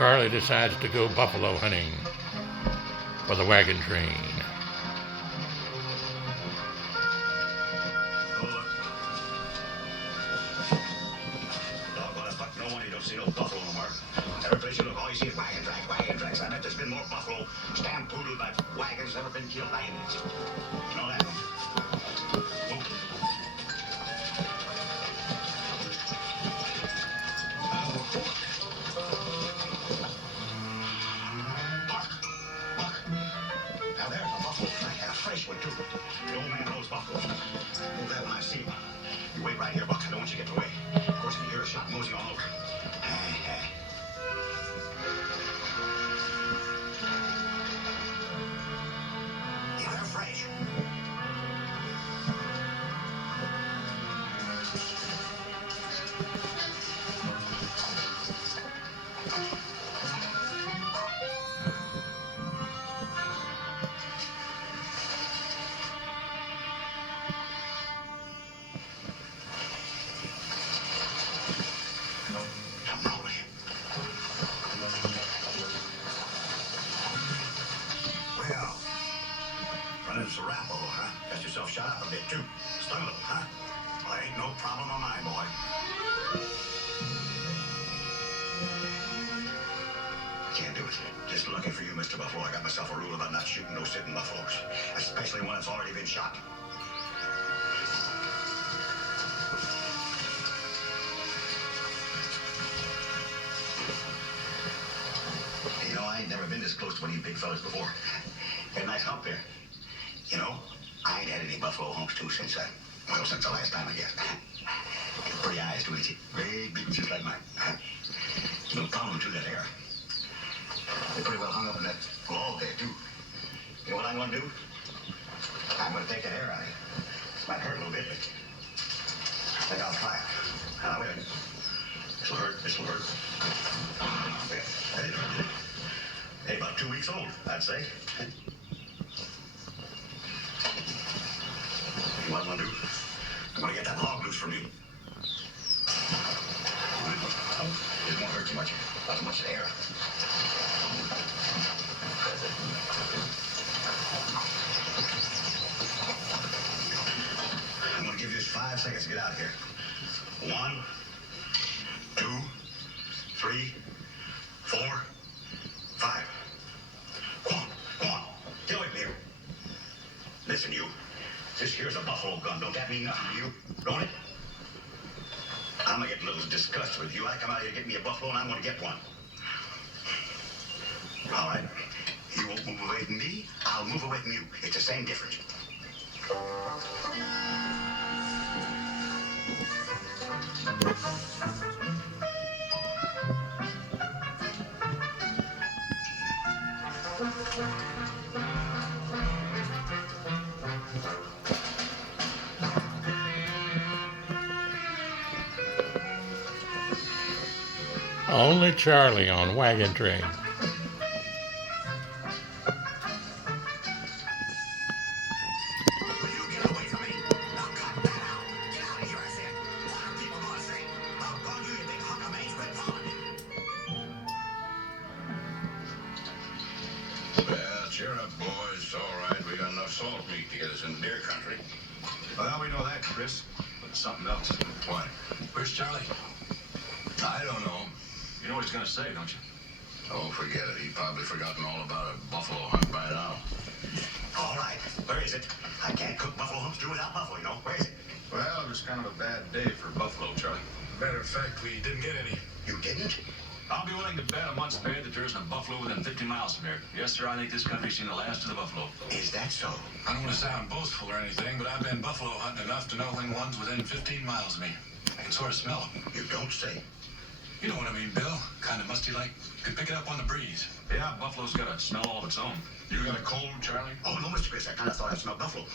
Charlie decides to go buffalo hunting for the wagon train. No wonder you don't see no buffalo no more. Every place you look, all you see is wagon tracks. I bet there's been more buffalo stampeded by wagons than ever been killed by Indians. You know that? Now there's a buffalo track, and a fresh one too. The old man knows buffaloes. Move that when I see one. You wait right here, Buck. I don't want you to get away. Of course, if you hear a shot mosey all over. Yeah, they're fresh. Shut up a bit, too. Stung a little, huh? Well, ain't no problem on mine, boy. Can't do it. Just lucky for you, Mr. Buffalo. I got myself a rule about not shooting no sitting buffaloes, especially one that's already been shot. You know, I ain't never been this close to one of you big fellas before. Got a nice hump there. You know, I ain't had any buffalo humps, too, since the last time, I guess. Pretty eyes, too, ain't you? Great big, just like mine. No problem, too, that hair. They're pretty well hung up in that log there, too. You know what I'm going to do? I'm going to take the hair out of it. Might hurt a little bit, but I think I'll try it. Now, wait a minute. This'll hurt. Yeah, that didn't hurt, did it? Hey, about 2 weeks old, I'd say. What I'm gonna do? I'm gonna get that log loose from you. It won't hurt too much. Not as much as air. I'm gonna give you 5 seconds to get out of here. 1, 2, 3, 4, 5. Come on. Get away from here. Listen, you. This here's a buffalo gun. Don't that mean nothing to you? Don't it? I'm gonna get a little disgusted with you. I come out here to get me a buffalo, and I'm gonna get one. All right. You won't move away from me. I'll move away from you. It's the same difference. Only Charlie on wagon train. Cheer up, boys. All right, we got enough salt meat to get us in deer country. Well, we know that, Chris. But it's something else. What? Where's Charlie? I don't know. You know what he's gonna say, don't you? Oh, forget it. He probably forgotten all about a buffalo hunt by now. All right. Where is it? I can't cook buffalo humps without buffalo, you know. Where is it? Well, it was kind of a bad day for buffalo, Charlie. Matter of fact, we didn't get any. You didn't? I'll be willing to bet a month's pay that there isn't a buffalo within 50 miles from here. Yes, sir, I think this country's seen the last of the buffalo. Is that so? I don't want to sound boastful or anything, but I've been buffalo hunting enough to know when one's within 15 miles of me. I can sort of smell them. You don't say. You know what I mean, Bill. Kind of musty like. You could pick it up on the breeze. Yeah, buffalo's got a smell all of its own. You got a cold, Charlie? Oh, no, Mr. Chris. I kind of thought I smelled buffalo.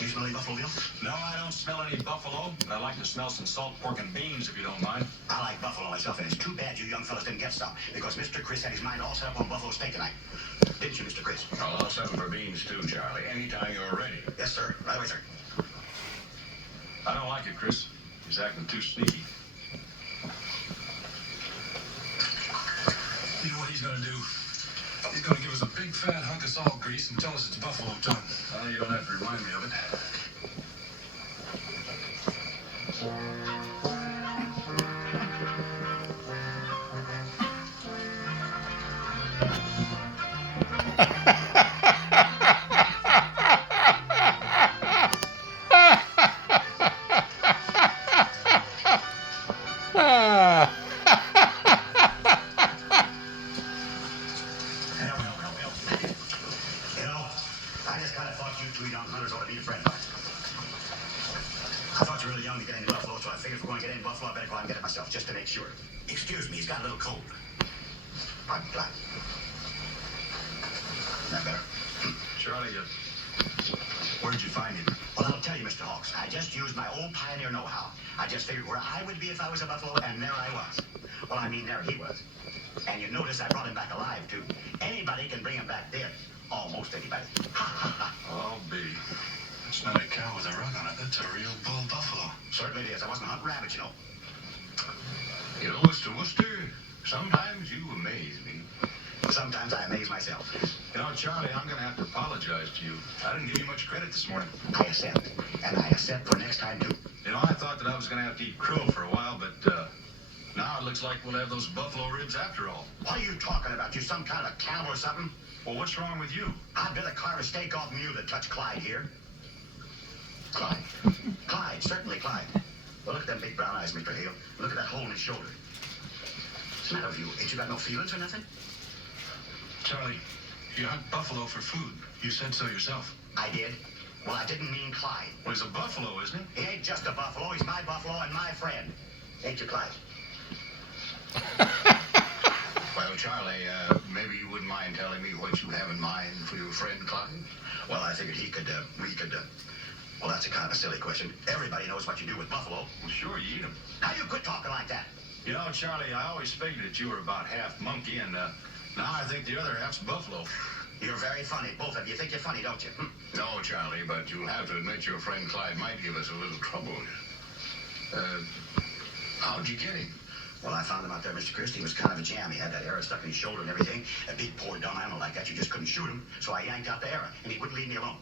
You smell any buffalo, Bill? No, I don't smell any buffalo. But I'd like to smell some salt pork and beans, if you don't mind. I like buffalo myself, and it's too bad you young fellas didn't get some, because Mr. Chris had his mind all set up on buffalo steak tonight. Didn't you, Mr. Chris? I'll settle for beans, too, Charlie. Anytime you're ready. Yes, sir. Right away, sir. I don't like it, Chris. He's acting too sneaky. fat hunk of salt grease and tell us it's buffalo tongue. Well, you don't have to remind me of it. I just kind of thought you two young hunters ought to meet a friend. I thought you were really young to get any buffalo, so I figured if we're going to get any buffalo, I better go out and get it myself, just to make sure. Excuse me, he's got a little cold. Pardon, Clyde. That better? Charlie, Where'd you find him? Well, I'll tell you, Mr. Hawks. I just used my old pioneer know-how. I just figured where I would be if I was a buffalo, and there I was. Well, I mean, there he was. And you notice I brought him back alive, too. Anybody can bring him back dead. Almost anybody. Ha, ha, ha. I'll be. It's not a cow with a rug on it. That's a real bull buffalo. Certainly it is. I wasn't hunting rabbits, you know. You know, Mr. Wooster, sometimes you amaze me. Sometimes I amaze myself. You know, Charlie, I'm going to have to apologize to you. I didn't give you much credit this morning. I accept. And I accept for next time, too. You know, I thought that I was going to have to eat crow for a while, but now it looks like we'll have those buffalo ribs after all. What are you talking about? You some kind of a cannibal or something? Well, what's wrong with you? I'd rather carve a steak off you than touch Clyde here. Clyde. Clyde, certainly Clyde. Well, look at them big brown eyes, Mr. Hale. Look at that hole in his shoulder. What's the matter with you? Ain't you got no feelings or nothing? Charlie, you hunt buffalo for food. You said so yourself. I did. Well, I didn't mean Clyde. Well, he's a buffalo, isn't he? He ain't just a buffalo. He's my buffalo and my friend. Ain't you, Clyde? Well, Charlie, maybe you wouldn't mind telling me what you have in mind for your friend Clyde? Well, I figured we could, well, that's a kind of a silly question. Everybody knows what you do with buffalo. Well, sure, you eat them. Now you quit talking like that. You know, Charlie, I always figured that you were about half monkey, and now I think the other half's buffalo. You're very funny. Both of you think you're funny, don't you? No, Charlie, but you'll have to admit your friend Clyde might give us a little trouble. How'd you get him? Well, I found him out there, Mr. Christie. He was kind of a jam. He had that arrow stuck in his shoulder and everything. A big, poor, dumb animal like that. You just couldn't shoot him. So I yanked out the arrow, and he wouldn't leave me alone.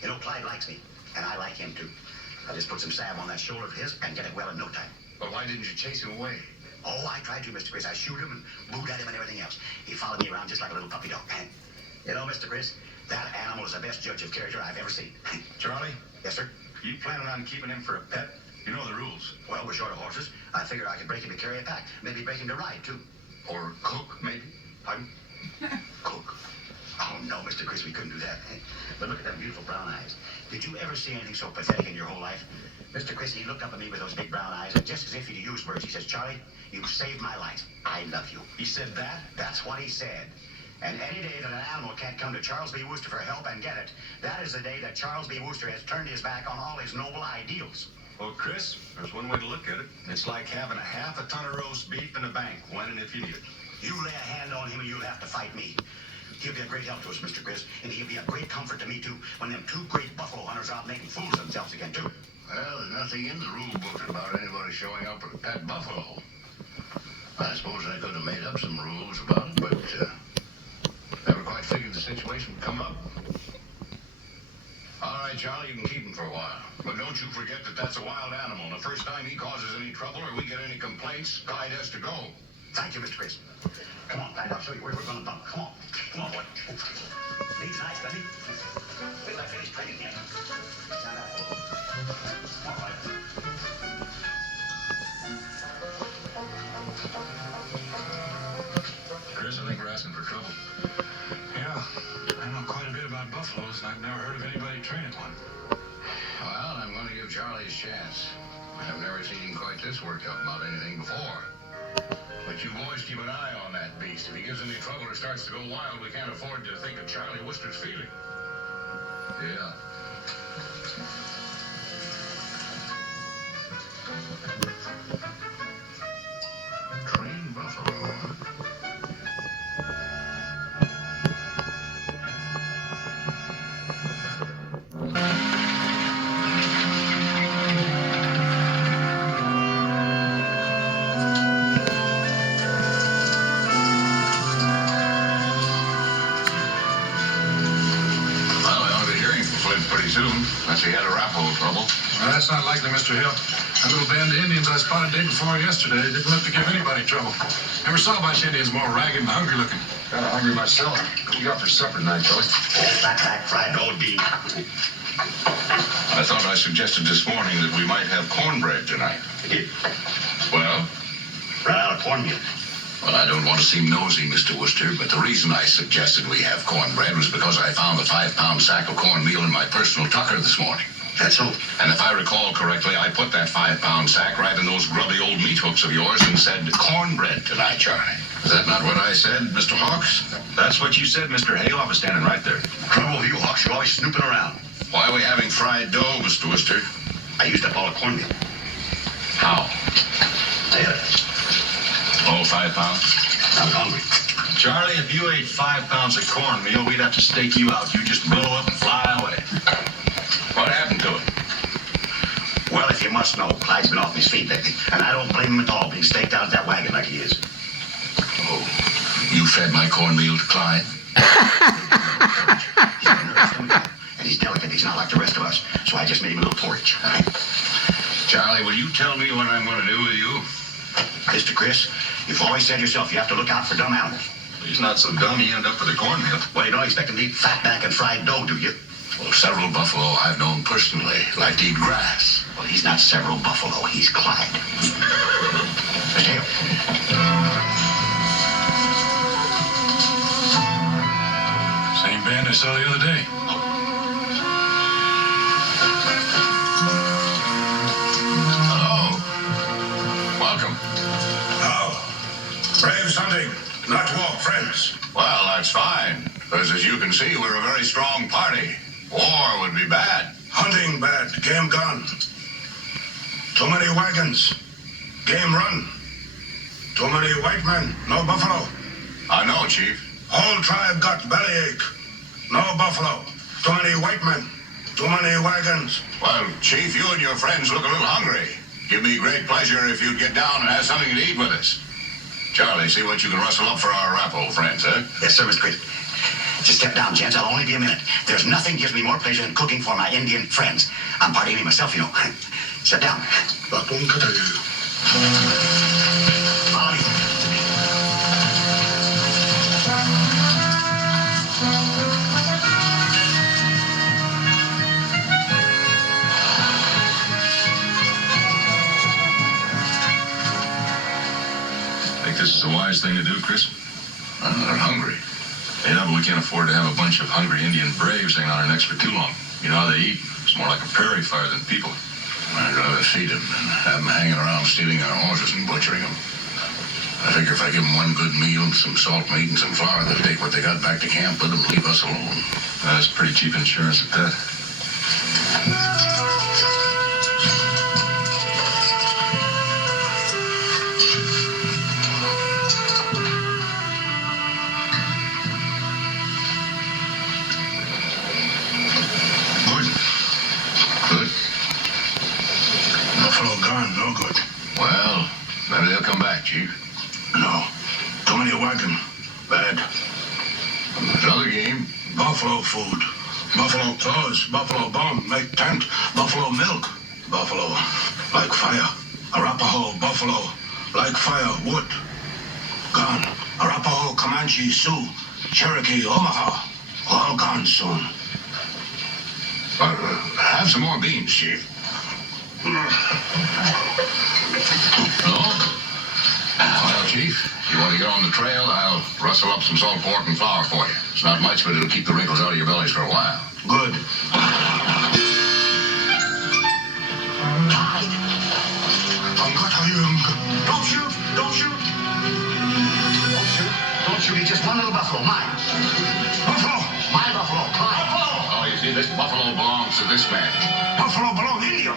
You know, Clyde likes me, and I like him, too. I just put some salve on that shoulder of his and get it well in no time. But why didn't you chase him away? Oh, I tried to, Mr. Chris. I shoot him and booed at him and everything else. He followed me around just like a little puppy dog. You know, Mr. Chris, that animal is the best judge of character I've ever seen. Charlie? Yes, sir? You planning on keeping him for a pet? You know the rules. Well, we're short of horses. I figured I could break him to carry a pack. Maybe break him to ride, too. Or cook, maybe? Pardon? Cook. Oh, no, Mr. Chris, we couldn't do that. But look at them beautiful brown eyes. Did you ever see anything so pathetic in your whole life? Mr. Chris, he looked up at me with those big brown eyes, and just as if he'd used words, he says, Charlie, you saved my life. I love you. He said that? That's what he said. And any day that an animal can't come to Charles B. Wooster for help and get it, that is the day that Charles B. Wooster has turned his back on all his noble ideals. Well, Chris, there's one way to look at it. It's like having a half a ton of roast beef in the bank, when and if you need it. You lay a hand on him and you'll have to fight me. He'll be a great help to us, Mr. Chris, and he'll be a great comfort to me, too, when them two great buffalo hunters are out making fools of themselves again, too. Well, there's nothing in the rule book about anybody showing up with a pet buffalo. I suppose I could have made up some rules about it, but never quite figured the situation would come up. All right, Charlie, you can keep him for a while. But don't you forget that that's a wild animal. And the first time he causes any trouble or we get any complaints, Clyde has to go. Thank you, Mr. Chris. Come on, Clyde, I'll show you where we're going to bump. Come on. Come on, boy. Leads nice, doesn't he? Wait till I finish training him. Come on, Clyde. Chris, I think we're asking for trouble. Yeah, I know quite a bit about buffaloes, and I've never heard of anybody training one. Well, I'm going to give Charlie his chance. I've never seen him quite this worked up about anything before. But you boys keep an eye on that beast. If he gives any trouble or starts to go wild, we can't afford to think of Charlie Wooster's feeling. Yeah. Trained buffalo. assume. Unless he had Arapaho trouble. Well, that's not likely, Mr. Hill. That little band of Indians I spotted day before yesterday didn't look to give anybody trouble. Never saw a bunch of Indians more ragged and hungry looking. Kind of hungry myself. What you got for supper tonight, Charlie? Old fat fried old bean. I thought I suggested this morning that we might have cornbread tonight. You did? Well? Ran out of cornmeal. Well, I don't want to seem nosy, Mr. Wooster, but the reason I suggested we have cornbread was because I found the 5-pound sack of cornmeal in my personal tucker this morning. That's so. And if I recall correctly, I put that 5-pound sack right in those grubby old meat hooks of yours and said, cornbread tonight, Charlie. Is that not what I said, Mr. Hawks? That's what you said, Mr. Hale. I was standing right there. Trouble with you, Hawks. You're always snooping around. Why are we having fried dough, Mr. Wooster? I used up all the cornmeal. How? There. Oh, 5 pounds? I'm hungry. Charlie, if you ate 5 pounds of cornmeal, we'd have to stake you out. You just blow up and fly away. What happened to it? Well, if you must know, Clyde's been off his feet lately, and I don't blame him at all being staked out of that wagon like he is. Oh, you fed my cornmeal to Clyde? He's got nervous stomach, and he's delicate. He's not like the rest of us, so I just made him a little porridge. All right? Charlie, will you tell me what I'm going to do with you? Mr. Chris, you've always said yourself you have to look out for dumb animals. He's not so dumb he ended up with a cornmeal. Well, you don't expect him to eat fatback and fried dough, do you? Well, several buffalo I've known personally like to eat grass. Well, he's not several buffalo. He's Clyde. Mr. Hale. Same band I saw the other day. Hello. Welcome. Oh, braves hunting, not war, friends. Well, that's fine. Because as you can see, we're a very strong party. War would be bad. Hunting bad, game gone. Too many wagons, game run. Too many white men, no buffalo. I know, Chief. Whole tribe got bellyache, no buffalo. Too many white men, too many wagons. Well, Chief, you and your friends look a little hungry. Give me great pleasure if you'd get down and have something to eat with us. Charlie, see what you can rustle up for our Arapaho friends, eh? Yes, sir, Mr. Chris. Just step down, gents. I'll only be a minute. There's nothing gives me more pleasure than cooking for my Indian friends. I'm part Indian myself, you know. Sit down. Think this is a wise thing to do, Chris? They're hungry. Yeah, but we can't afford to have a bunch of hungry Indian braves hang on our necks for too long. You know how they eat? It's more like a prairie fire than people. I'd rather feed them than have them hanging around stealing our horses and butchering them. I figure if I give them one good meal, some salt meat, and some flour, they'll take what they got back to camp with them and leave us alone. That's pretty cheap insurance at that. Good? Buffalo gone, no good. Well, maybe they'll come back, Chief. No, too many wagon, bad. Another game. Buffalo food, buffalo clothes, buffalo bone, make tent, buffalo milk. Buffalo, like fire. Arapaho, buffalo, like fire, wood. Gone. Arapaho, Comanche, Sioux, Cherokee, Omaha, all gone soon. Have some more beans, Chief. Hello? Well, Chief, if you want to get on the trail, I'll rustle up some salt pork and flour for you. It's not much, but it'll keep the wrinkles out of your bellies for a while. Good. Don't shoot! Don't shoot! Don't shoot! Don't shoot! He's just one little buffalo, mine. Buffalo! My buffalo, Clyde. Oh, you see, this buffalo belongs to this man. Buffalo belong Indian.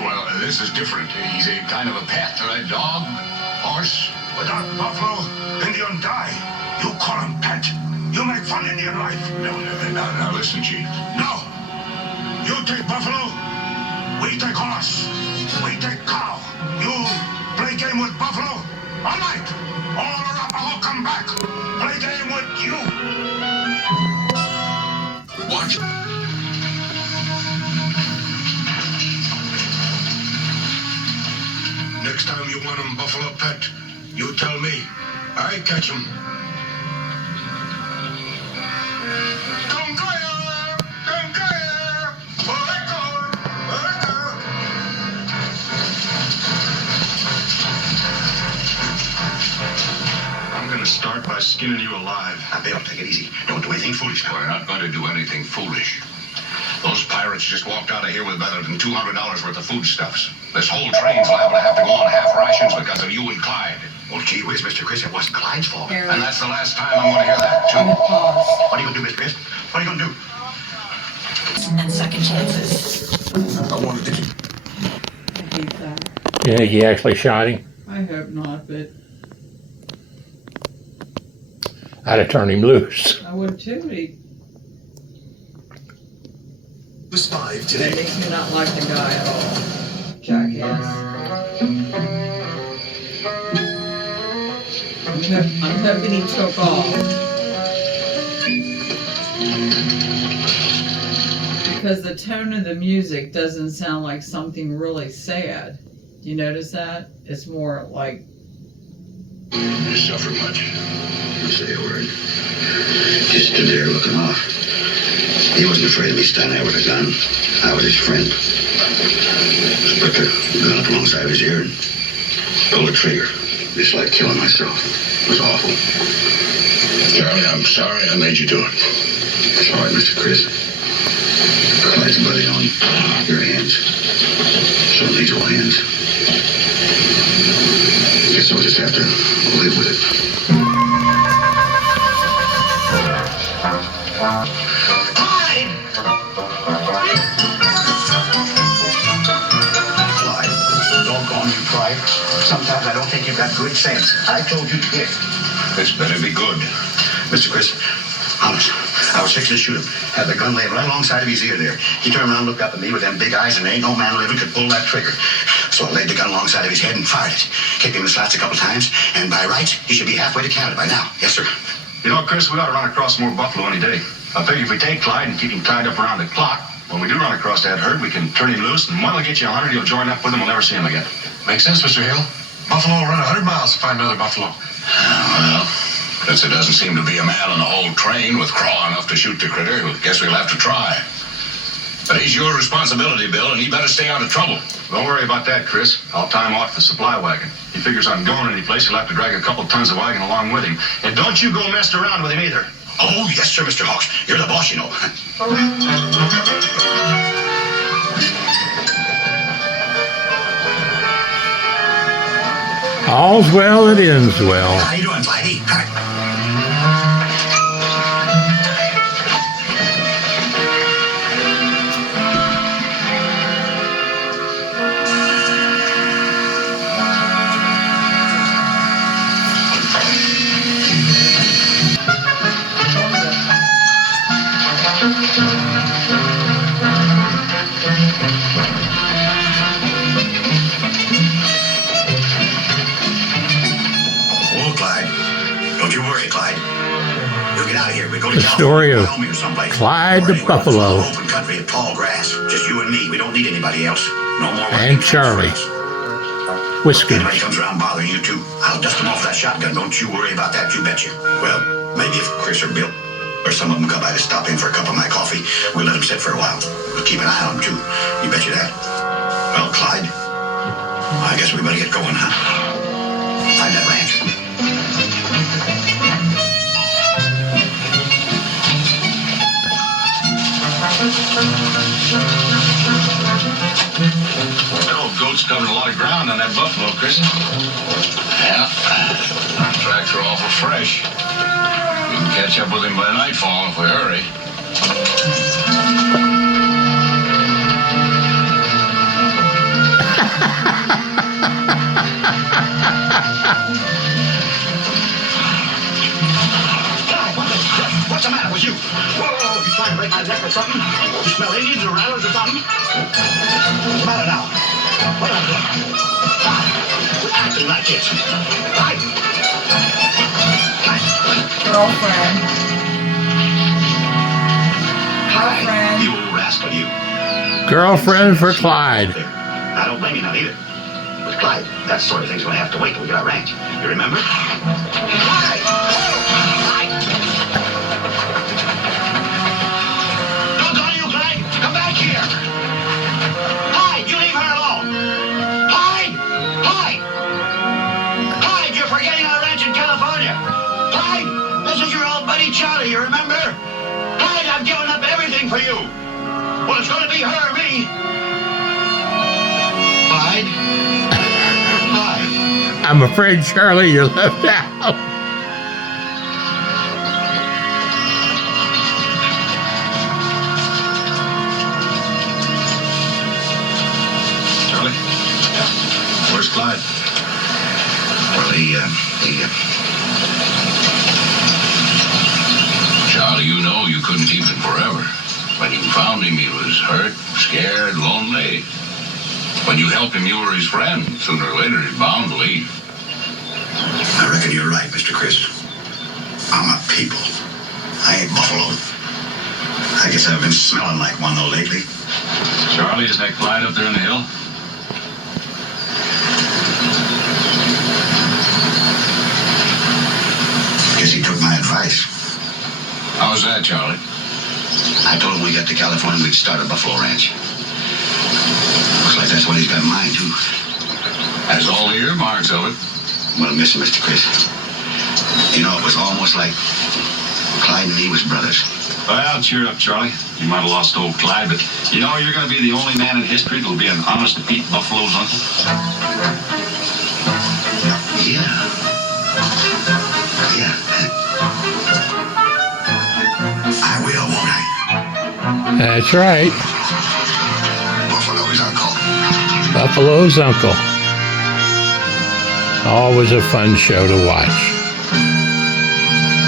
Well, this is different. He's a kind of a pet, a dog, horse. Without buffalo, Indian die. You call him pet. You make fun Indian life. Now, listen, Chief. No. You take buffalo. We take horse. We take cow. You play game with buffalo. All right. All Arapaho come back. Play game with you. Watch. buffalo pet? You tell me. I catch him. I'm gonna start by skinning you alive. Now, Bill, take it easy. Don't do anything foolish now. We're not going to do anything foolish. Those pirates just walked out of here with better than $200 worth of foodstuffs. This whole train's liable to have to go on half rations because of you and Clyde. Well, gee whiz, Mr. Chris, it wasn't Clyde's fault. And that's the last time I'm going to hear that, too. Pause. What are you going to do, Mr. Chris? What are you going to do? And second chances. I wanted to keep. I hate that. You think he actually shot him? I hope not, but I'd have turned him loose. I would too. Was 5 That today. makes me not like the guy at all. Jackass. I'm hoping he took off. Because the tone of the music doesn't sound like something really sad. Do you notice that? It's more like... You suffer much. You say a word. Just stood there looking off. He wasn't afraid of me standing there with a gun. I was his friend. Put the gun up alongside his ear and pulled the trigger. Just like killing myself. It was awful. Charlie, I'm sorry I made you do it. Sorry, Mr. Chris. Clyde's bloody on your hands. So these your hands. Guess I'll just have to live with it. Clyde, doggone you, Clyde. Sometimes I don't think you've got good sense. I told you to get. This better be good. Mr. Chris, honest, I was fixing to shoot him. Had the gun laid right alongside of his ear there. He turned around and looked up at me with them big eyes, and there ain't no man living could pull that trigger. So I laid the gun alongside of his head and fired it. Kicked him in the slats a couple times, and by rights, he should be halfway to Canada by now. Yes, sir. You know, Chris, we ought to run across more buffalo any day. I figure if we take Clyde and keep him tied up around the clock, when we do run across that herd, we can turn him loose, and when we get you 100, you'll join up with him. We'll never see him again. Makes sense, Mr. Hill. Buffalo will run 100 miles to find another buffalo. Well, since there doesn't seem to be a man on the whole train with craw enough to shoot the critter, I guess we'll have to try. But he's your responsibility, Bill, and he better stay out of trouble. Don't worry about that, Chris. I'll tie him off the supply wagon. He figures on going any place, he'll have to drag a couple tons of wagon along with him. And don't you go messing around with him either. Oh, yes, sir, Mr. Hawks. You're the boss, you know. All's well that ends well. How you doing, Clyde? Oh, Clyde. Don't you worry, Clyde. We'll get out of here. We go to The story of Wyoming or someplace. Clyde Or the anywhere Buffalo. else, open country of tall grass. Just you and me. We don't need anybody else. No more And working Charlie. for us. If Whiskers. anybody comes around bothering you too, I'll dust them off that shotgun. Don't you worry about that, you betcha. Well, maybe if Chris or Bill or some of them come by to stop in for a cup of my coffee, we'll let them sit for a while. We'll keep an eye on them too. You betcha that. Well, Clyde, I guess we better get going, huh? Find that ranch. That old goat's covered a lot of ground on that buffalo, Chris. Yeah, tracks are awful fresh. We can catch up with him by nightfall if we hurry. What's the matter with you? Whoa, you trying to break my neck or something? You smell Indians or rattlers or something? What's the matter now? What am I doing? Quit acting like this. Right? Girlfriend. Girlfriend. You old rascal, you. Girlfriend for Clyde. I don't blame you none either. But Clyde, that sort of thing's going to have to wait till we get our ranch. You remember? Clyde! Clyde! Doggone you, Clyde! Come back here! Clyde, you leave her alone! Clyde! Clyde! Clyde, you're forgetting our ranch in California! Clyde, this is your old buddy Charlie, you remember? Clyde, I've given up everything for you! Well, it's going to be her or me! Clyde? Clyde? I'm afraid, Charlie, you're left out. Charlie? Yeah. Where's Clyde? Well, Charlie, you know you couldn't keep him forever. When you found him, he was hurt, scared, lonely. When you helped him, you were his friend. Sooner or later, he's bound to leave. I reckon you're right, Mr. Chris. I'm a people. I ain't buffalo. I guess I've been smelling like one, though, lately. Charlie, is that Clyde up there in the hill? Guess he took my advice. How's that, Charlie? I told him we got to California, we'd start a buffalo ranch. Looks like that's what he's got in mind, too. Has all the earmarks of it. Well, listen, Mr. Chris. You know, it was almost like Clyde and me was brothers. Well, cheer up, Charlie. You might have lost old Clyde, but you know you're going to be the only man in history that'll be an honest-to-Pete buffalo's uncle. Yeah. Yeah. I will, won't I? That's right. Buffalo's uncle. Buffalo's uncle. Always a fun show to watch.